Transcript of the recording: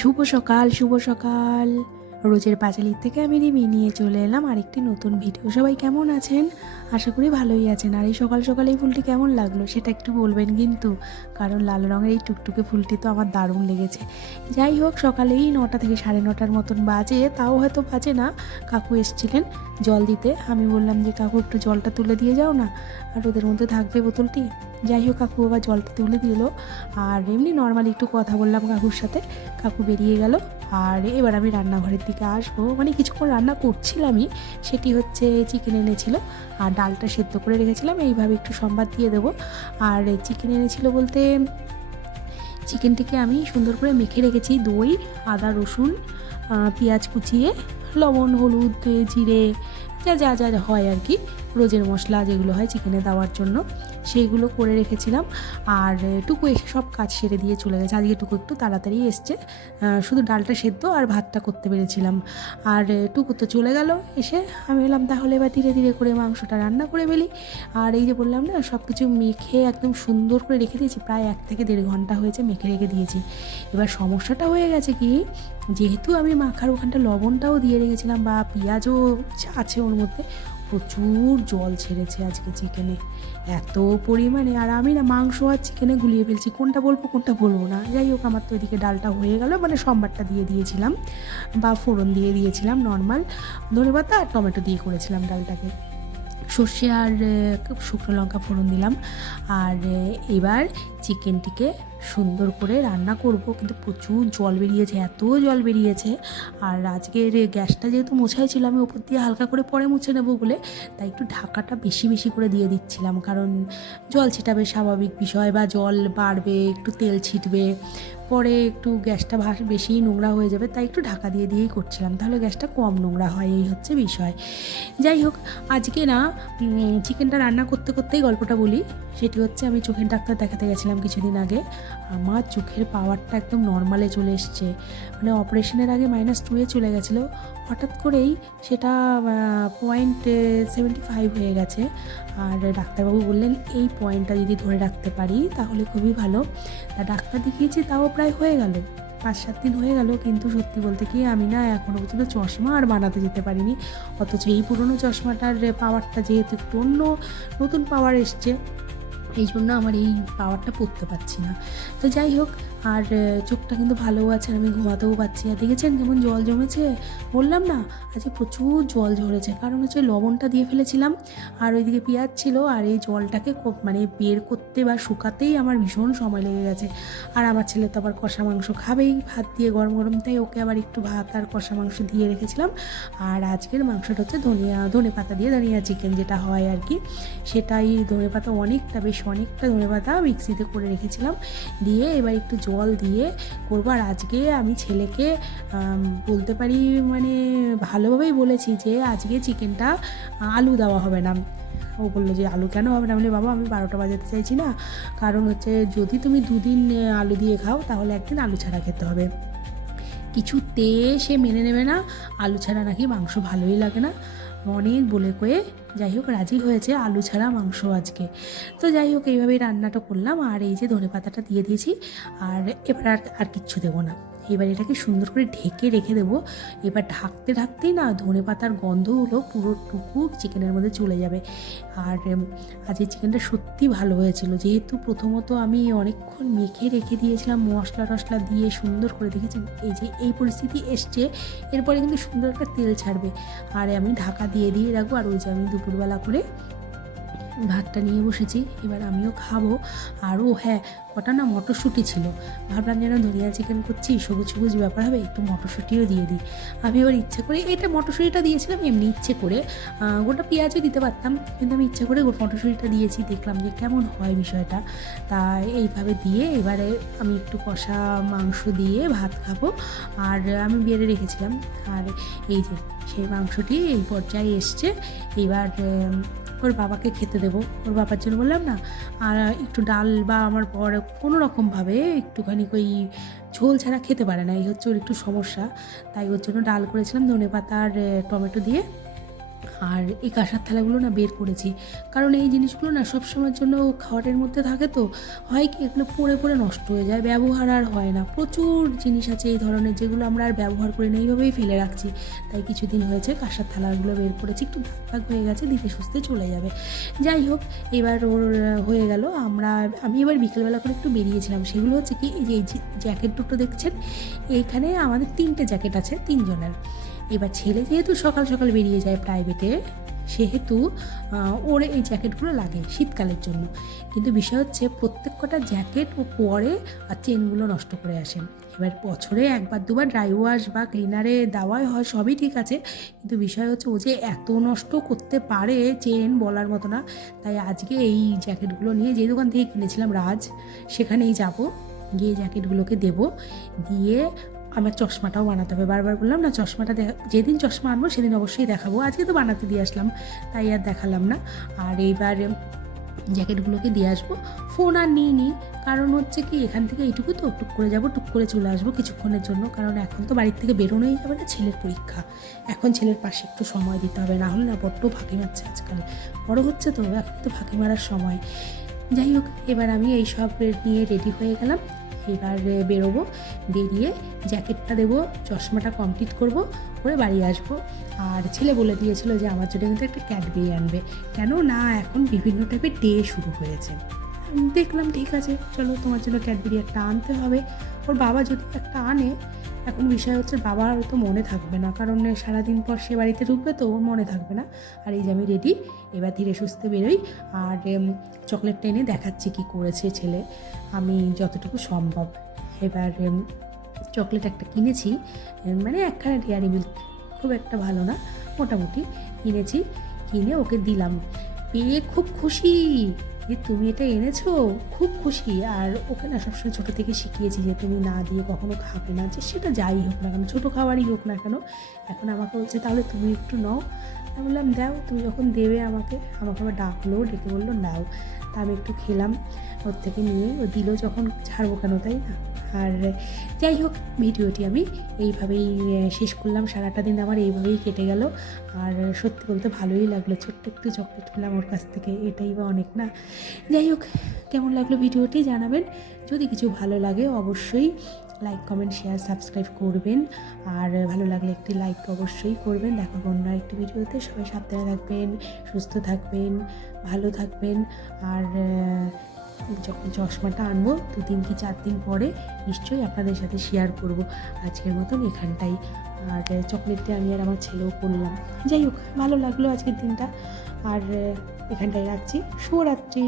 শুভ সকাল, শুভ সকাল। রোজের পাঁচালির থেকে আমি রিমি নিয়ে চলে এলাম আরেকটি নতুন ভিডিও। সবাই কেমন আছেন? আশা করি ভালোই আছেন। আর এই সকাল সকাল এই ফুলটি কেমন লাগলো সেটা একটু বলবেন কিন্তু, কারণ লাল রঙের এই টুকটুকে ফুলটি তো আমার দারুণ লেগেছে। যাই হোক, সকালেই 9টা থেকে 9:30 মতন বাজে, তাও হয়তো বাজে না। কাকু এসেছিলেন জল দিতে। আমি বললাম যে কাকু একটু জলটা তুলে দিয়ে যাও না, আর ওদের মধ্যে থাকবে বোতলটি। যাই হোক, কাকু আবার জলটা তুলে দিল, আর এমনি নর্মালি একটু কথা বললাম কাকুর সাথে। কাকু বেরিয়ে গেল। আর এবার আমি রান্নাঘরের দিকে আসবো, মানে কিছুক্ষণ রান্না করছিলামই। সেটি হচ্ছে চিকেন এনেছিল আর ডালটা সেদ্ধ করে রেখেছিলাম, এইভাবে একটু সম্বাদ দিয়ে দেবো। আর চিকেন এনেছিল বলতে, চিকেনটিকে আমি সুন্দর করে মেখে রেখেছি দই, আদা, রসুন, পেঁয়াজ কুচিয়ে, লবণ, হলুদ, জিরে, যা যা যা হয় আর কি, রোজের মশলা যেগুলো হয় চিকেনে দেওয়ার জন্য, সেইগুলো করে রেখেছিলাম। আর টুকু এসে সব কাজ সেরে দিয়ে চলে গেছে। আজকে টুকু একটু তাড়াতাড়ি এসছে, শুধু ডালটা সেদ্ধ আর ভাতটা করতে পেরেছিলাম। আর টুকু তো চলে গেল এসে। আমি এলাম তাহলে এবার ধীরে ধীরে করে মাংসটা রান্না করে ফেলি। আর এই যে বললাম না, সব কিছু মেখে একদম সুন্দর করে রেখে দিয়েছি, প্রায় 1 থেকে 1.5 ঘন্টা হয়েছে মেখে রেখে দিয়েছি। এবার সমস্যাটা হয়ে গেছে কি, যেহেতু আমি মাখার ওখানটা লবণটাও দিয়ে রেখেছিলাম বা পেঁয়াজও আছে ওর মধ্যে, প্রচুর জল ছেড়েছে আজকে চিকেনে, এত পরিমাণে। আর আমি না মাংস আর চিকেনে গুলিয়ে ফেলছি, কোনটা বলবো কোনটা বলবো না। যাই হোক, আমার তো এদিকে ডালটা হয়ে গেল, মানে সম্বারটা দিয়ে দিয়েছিলাম বা ফোড়ন দিয়ে দিয়েছিলাম নর্মাল, ধনেপাতা আর টমেটো দিয়ে করেছিলাম ডালটাকে। সর্ষে আর শুকনো লঙ্কা ফোড়ন দিলাম। আর এবার চিকেনটিকে সুন্দর করে রান্না করব, কিন্তু প্রচুর জল বেরিয়েছে, এত জল বেরিয়েছে। আর আজকের গ্যাসটা যেহেতু মোছাই ছিল, আমি ওপর দিয়ে হালকা করে পরে মুছে নেবো বলে, তাই একটু ঢাকাটা বেশি বেশি করে দিয়ে দিচ্ছিলাম, কারণ জল ছিটাবে স্বাভাবিক বিষয়, বা জল বাড়বে, একটু তেল ছিটবে, পরে একটু গ্যাসটা বেশি নোংরা হয়ে যাবে, তাই একটু ঢাকা দিয়ে দিয়েই করছিলাম, তাহলে গ্যাসটা কম নোংরা হয়, এই হচ্ছে বিষয়। যাই হোক, আজকে না চিকেনটা রান্না করতে করতেই গল্পটা বলি। সেটি হচ্ছে, আমি চোখের ডাক্তার দেখাতে গেছিলাম কিছুদিন আগে। আমার চোখের পাওয়ারটা একদম নর্মালে চলে এসছে, মানে অপারেশনের আগে -2-এ চলে গেছিলো, হঠাৎ করেই সেটা 0.75 হয়ে গেছে। আর ডাক্তারবাবু বললেন এই পয়েন্টটা যদি ধরে রাখতে পারি তাহলে খুবই ভালো। তা ডাক্তার দেখিয়েছি, তাও প্রায় হয়ে গেল, 5-7 দিন হয়ে গেল, কিন্তু সত্যি বলতে কি আমি না এখনও পর্যন্ত চশমা আর বানাতে যেতে পারিনি। অথচ এই পুরনো চশমাটার পাওয়ারটা যেহেতু একটু অন্য, নতুন পাওয়ার এসছে, এই জন্য আমার এই পাওয়ারটা পড়তে পারছি না। তো যাই হোক, আর চোখটা কিন্তু ভালোও আছে, আমি ঘুমাতেও পারছি। আর দেখেছেন কেমন জল জমেছে? বললাম না আজকে প্রচুর জল ঝরেছে, কারণ হচ্ছে লবণটা দিয়ে ফেলেছিলাম, আর ওইদিকে পেঁয়াজ ছিল, আর এই জলটাকে মানে বের করতে বা শুকাতেই আমার ভীষণ সময় লেগে গেছে। আর আমার ছেলে তো আবার কষা মাংস খাবেই ভাত দিয়ে গরম গরম, তাই ওকে আবার একটু ভাত আর কষা মাংস দিয়ে রেখেছিলাম। আর আজকের মাংসটা হচ্ছে ধনে পাতা দিয়ে, ধনিয়া চিকেন যেটা হয় আর কি, সেটাই। ধনে পাতা অনেকটা ধনে পাতা মিক্সিতে করে রেখেছিলাম, দিয়ে এবার একটু জল দিয়ে করবো। আর আজকে আমি ছেলেকে বলতে পারি, মানে ভালোভাবেই বলেছি যে আজকে চিকেনটা আলু দেওয়া হবে না। ও বললো যে আলু কেন হবে না? বলে বাবা, আমি 12টা বাজাতে চাইছি না, কারণ হচ্ছে যদি তুমি 2 দিন আলু দিয়ে খাও তাহলে একদিন আলু ছাড়া খেতে হবে। কিছুতে সে মেনে নেবে না, আলু ছাড়া নাকি মাংস ভালোই লাগে না, অনেক বলে কয়ে যাই হোক রাজি হয়েছে আলু ছাড়া মাংস আজকে। তো যাই হোক, এইভাবেই রান্নাটা করলাম। আর এই যে ধনে পাতাটা দিয়ে দিয়েছি, আর এবার আর কিচ্ছু দেবো না, এবার এটাকে সুন্দর করে ঢেকে রেখে দেবো। এবার ঢাকতে ঢাকতেই না ধনে পাতার গন্ধগুলো পুরোটুকু চিকেনের মধ্যে চলে যাবে। আর আজ এই চিকেনটা সত্যি ভালো হয়েছিল, যেহেতু প্রথমত আমি অনেকক্ষণ মেখে রেখে দিয়েছিলাম মশলা টশলা দিয়ে সুন্দর করে। দেখেছেন এই যে এই পরিস্থিতি এসছে, এরপরে কিন্তু সুন্দর একটা তেল ছাড়বে। আর আমি ঢাকা দিয়ে রাখবো। আর ওই যে আমি দুপুরবেলা করে ভাতটা নিয়ে বসেছি, এবার আমিও খাবো। আরও হ্যাঁ, কটা না মটরশুঁটি ছিল, ভাবলাম যেন ধনিয়া চিকেন করছি, সবুজ সবুজ ব্যাপার হবে, একটু মটরশুঁটিও দিয়ে দিই। আমি এবার ইচ্ছে করে এটা মটরশুঁটিটা দিয়েছিলাম এমনি ইচ্ছে করে, গোটা পেঁয়াজও দিতে পারতাম, কিন্তু আমি ইচ্ছে করে মটরশুঁটিটা দিয়েছি, দেখলাম যে কেমন হয় বিষয়টা। তাই এইভাবে দিয়ে এবারে আমি একটু কষা মাংস দিয়ে ভাত খাবো। আর আমি বেড়ে রেখেছিলাম, আর এই যে সেই মাংসটি এই পর্যায়ে এসছে। এবার ওর বাবাকে খেতে দেবো, ওর বাবার জন্য বললাম না। আর একটু ডাল, বা আমার বর কোনো রকমভাবে একটুখানি ওই ঝোল ছাড়া খেতে পারে না, এই হচ্ছে ওর একটু সমস্যা, তাই ওর জন্য ডাল করেছিলাম ধনে পাতা আর টমেটো দিয়ে। আর এই কাঁসার থালাগুলো না বের করেছি, কারণ এই জিনিসগুলো না সবসময়ের জন্য খাওয়ারের মধ্যে থাকে, তো হয় কি এগুলো পড়ে পড়ে নষ্ট হয়ে যায়, ব্যবহার আর হয় না। প্রচুর জিনিস আছে এই ধরনের যেগুলো আমরা আর ব্যবহার করি না, এইভাবেই ফেলে রাখছি। তাই কিছুদিন হয়েছে কাঁসার থালাগুলো বের করেছি, একটু দাগ দাগ হয়ে গেছে, ধীরে সুস্থে চলে যাবে। যাই হোক, এবার ওর হয়ে গেল। আমি এবার বিকেলবেলা করে একটু বেরিয়েছিলাম। সেগুলো হচ্ছে কি, এই যে জ্যাকেট দুটো দেখছেন, এইখানে আমাদের 3টে জ্যাকেট আছে 3জনের। এবার ছেলে যেহেতু সকাল সকাল বেরিয়ে যায় প্রাইভেটে, সেহেতু ওর এই জ্যাকেটগুলো লাগে শীতকালের জন্য। কিন্তু বিষয় হচ্ছে প্রত্যেক কটা জ্যাকেট ও পরে আর চেনগুলো নষ্ট করে আসে। এবার বছরে একবার দুবার ড্রাই ওয়াশ বা ক্লিনারে দেওয়াই হয়, সবই ঠিক আছে, কিন্তু বিষয় হচ্ছে ও যে এত নষ্ট করতে পারে চেন বলার মতো না। তাই আজকে এই জ্যাকেটগুলো নিয়ে যে দোকান থেকে কিনেছিলাম রাজ, সেখানেই যাব, গিয়ে জ্যাকেটগুলোকে দেবো, দিয়ে আমার চশমাটাও বানাতে হবে। বারবার বললাম না, চশমাটা যেদিন চশমা আনবো সেদিন অবশ্যই দেখাবো। আজকে তো বানাতে দিয়ে আসলাম, তাই আর দেখালাম না। আর এইবার জ্যাকেটগুলোকে দিয়ে আসবো। ফোন আর নিই, কারণ হচ্ছে কি এখান থেকে এইটুকু তো টুক করে যাবো, টুক করে চলে আসবো কিছুক্ষণের জন্য, কারণ এখন তো বাড়ির থেকে বেরোনোই যাবে না, ছেলের পরীক্ষা। এখন ছেলের পাশে একটু সময় দিতে হবে, না হলে না বড্ড ফাঁকি মারছে আজকাল, বড় হচ্ছে তো, এখন তো ফাঁকি মারার সময়। যাই হোক, এবার আমি এই সব নিয়ে রেডি হয়ে গেলাম। এবার বেরোবো, বেরিয়ে জ্যাকেটটা দেবো, চশমাটা কমপ্লিট করব, করে বাড়ি আসবো। আর ছেলে বলে দিয়েছিল যে আমার জন্য কিন্তু একটা ক্যাডবেরি আনবে, কেন না এখন বিভিন্ন টাইপের ডে শুরু হয়েছে। দেখলাম ঠিক আছে, চলো তোমার জন্য ক্যাডবেরি একটা আনতে হবে। ওর বাবা যদি একটা আনে, এখন বিষয় হচ্ছে বাবার হয়তো মনে থাকবে না, কারণ সারাদিন পর সে বাড়িতে ঢুকবে, তো ওর মনে থাকবে না। আর এই যে আমি রেডি, এবার ধীরে সুস্থে বেরোই। আর চকলেটটা এনে দেখাচ্ছি কি করেছে ছেলে, আমি যতটুকু সম্ভব। এবার চকলেট একটা কিনেছি, মানে একখানা ডেয়ারি মিল্ক, খুব একটা ভালো না, মোটামুটি কিনেছি, কিনে ওকে দিলাম। পেয়ে খুব খুশি যে তুমি এটা এনেছো, খুব খুশি। আর ওকে না সবসময় ছোটো থেকে শিখিয়েছি যে তুমি না দিয়ে কখনো খাবে না, যে সেটা যাই হোক না কেন, ছোটো খাবারই হোক না কেন। এখন আমাকে বলছে তাহলে তুমি একটু নাও। আমি বললাম দাও, তুমি যখন দেবে আমাকে আবার ডাকলো, ডেকে বললো নাও। তা আমি একটু খেলাম ওর থেকে নিয়ে, ও দিল যখন ছাড়বো কেন, তাই না। আর যাই হোক, ভিডিওটি আমি এইভাবেই শেষ করলাম। সারাটা দিন আমার এইভাবেই কেটে গেল। আর সত্যি বলতে ভালোই লাগলো, ছোট্ট একটু চকলেট পেলাম ওর কাছ থেকে, এটাই বা অনেক না। যাই হোক, কেমন লাগলো ভিডিওটি জানাবেন। যদি কিছু ভালো লাগে অবশ্যই লাইক, কমেন্ট, শেয়ার, সাবস্ক্রাইব করবেন। আর ভালো লাগলে একটি লাইক অবশ্যই করবেন। দেখা অন্য একটি ভিডিওতে। সবাই সাবধানে থাকবেন, সুস্থ থাকবেন, ভালো থাকবেন। আর যখন চশমাটা আনবো 2 দিন কি 4 দিন পরে নিশ্চয়ই আপনাদের সাথে শেয়ার করব। আজকের মতন এখানটাই। আর চকলেটটা আমি আর আমার ছেলেও করলাম। যাই হোক, ভালো লাগলো আজকের দিনটা। আর এখানটায় রাখছি। শুভরাত্রি।